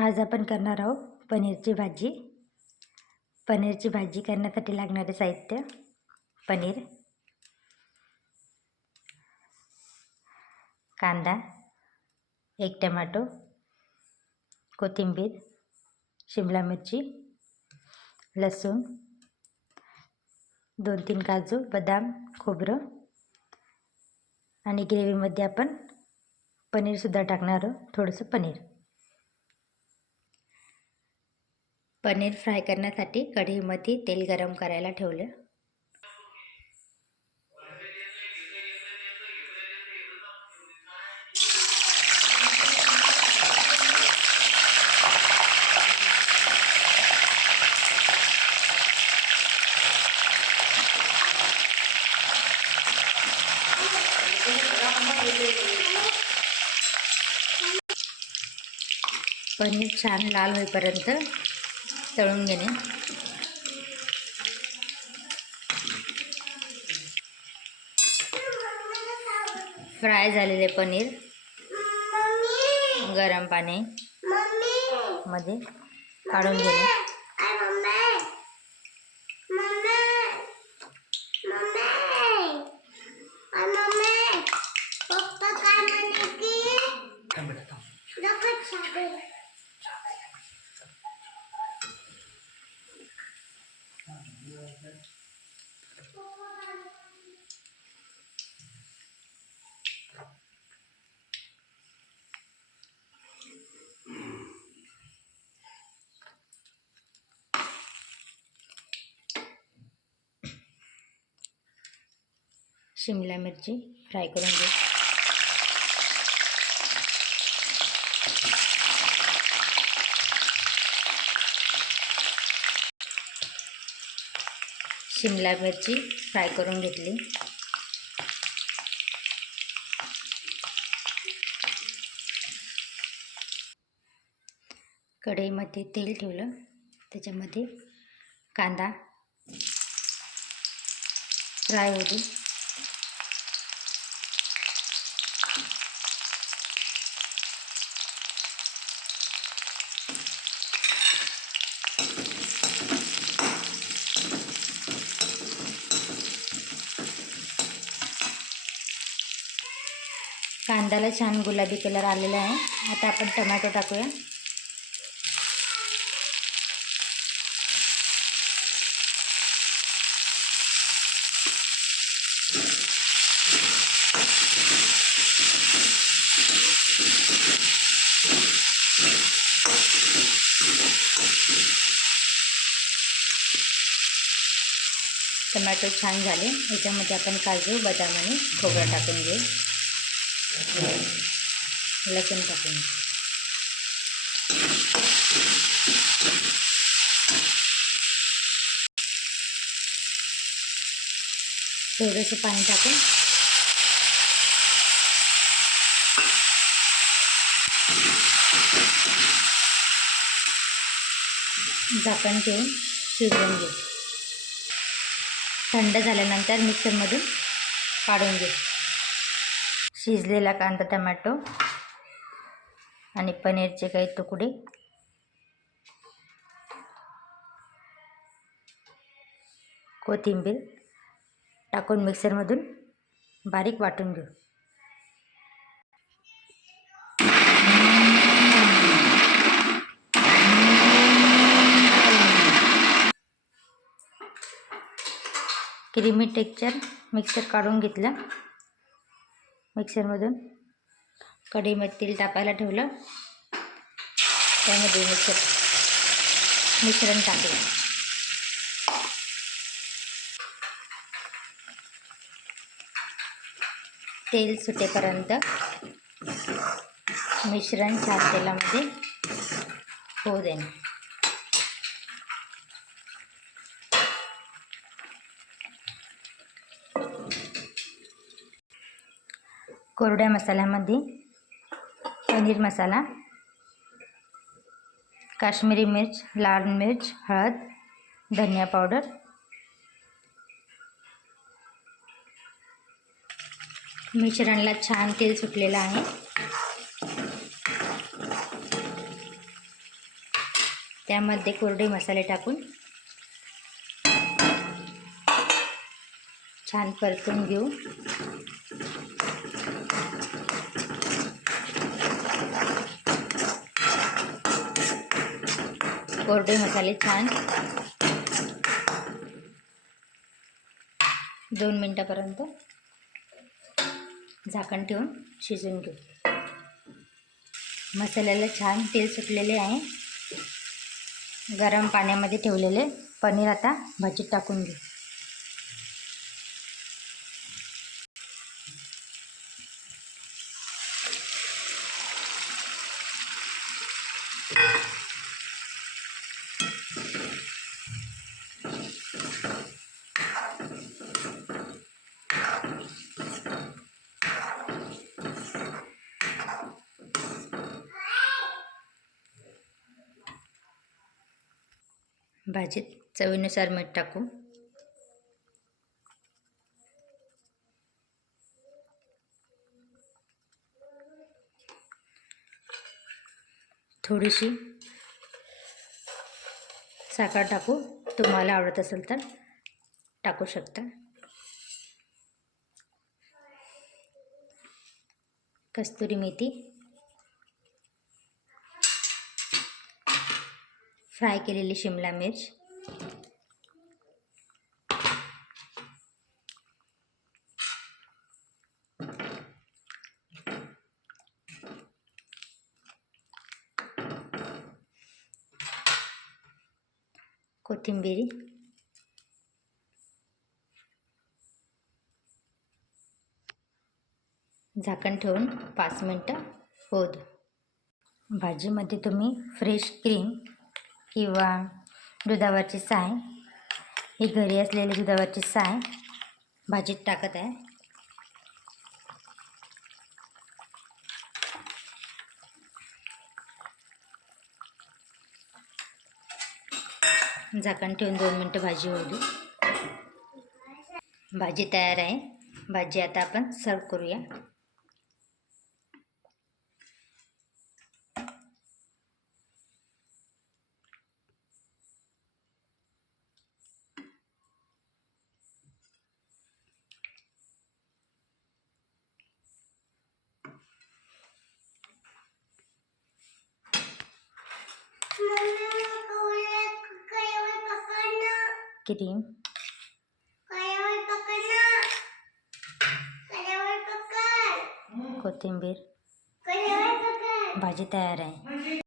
आज आपण करणार आहोत पनीरची भाजी. पनीरची भाजी करण्यासाठी लागणारे साहित्य पनीर. कांदा एक टमाटो कोथिंबीर शिमला मिरची लसूण दोन तीन काजू बदाम खोबरं. आणि ग्रेव्हीमध्ये आपण पनीरसुद्धा टाकणार आहोत थोडंसं पनीर. पनीर फ्राय करण्यासाठी कढईमध्ये तेल गरम करायला ठेवलं. पनीर छान लाल होईपर्यंत तळून घेणे. फ्राय झालेले पनीर. गरम पाणी. मध्ये काढून घेणे. शिमला मिरची फ्राय करून घे. शिमला मिरची फ्राय करून घेतली. कढईमध्ये तेल ठेवलं. त्याच्यामध्ये कांदा फ्राय होऊ कांद्याला छान गुलाबी कलर आलेला आहे. आता आपण टमॅटो टाकूया. टमॅटो छान झाले. याच्यामध्ये आपण काजू बदाम आणि खोबरं टाकून घेऊ. लसूण टाकून. थोडंसं पाणी टाकून. झाकण ठेवून शिजवून घेऊ. थंड झाल्यानंतर मिक्सरमधून काढून घेऊ. शिजलेला कांदा टमॅटो. आणि पनीरचे काही तुकडे. कोथिंबीर टाकून मिक्सरमधून बारीक वाटून घेऊ. क्रीमी टेक्चर मिक्सर काढून घेतलं. मिक्सरमधून कढईमध्ये तेल टाकायला ठेवलं. त्यामध्ये मिक्सर मिश्रण टाकलं. तेल सुटेपर्यंत मिश्रण छान तेलामध्ये होऊ देणं. कोरड्या मसाल्यामध्ये पनीर मसाला काश्मीरी मिर्च लाल मिर्च हळद धनिया पावडर मिश्रणला छान तेल सुटलेलं आहे. त्यामध्ये कोरडे मसाले टाकून छान परतून घेऊ. कोरडे मसाले छान. दोन मिनटापर्यंत झाकण ठेवून शिजवून घेऊ. मसाल्याला छान तेल सुटलेले आहे. गरम पाण्यामध्ये ठेवलेले पनीर आता भाजीत टाकून घेऊ. भाजीत चवीनुसार मीठ टाकू. थोडीशी साखर टाकू. तुम्हाला आवडत असेल तर टाकू शकता. कस्तुरी मेथी फ्राय केलेली शिमला मिर्च. कोथिंबिरी. झाकण ठेवून पाच मिनटं होत. दे भाजीमध्ये तुम्ही फ्रेश क्रीम किंवा दुधावरची साय. ही घरी असलेली दुधावरची साय भाजीत टाकत आहे. झाकण ठेवून दोन मिनटं भाजी होऊ दे. भाजी तयार आहे. भाजी आता आपण सर्व करूया. पकड कोथिंबीर. भाजी तयार आहे.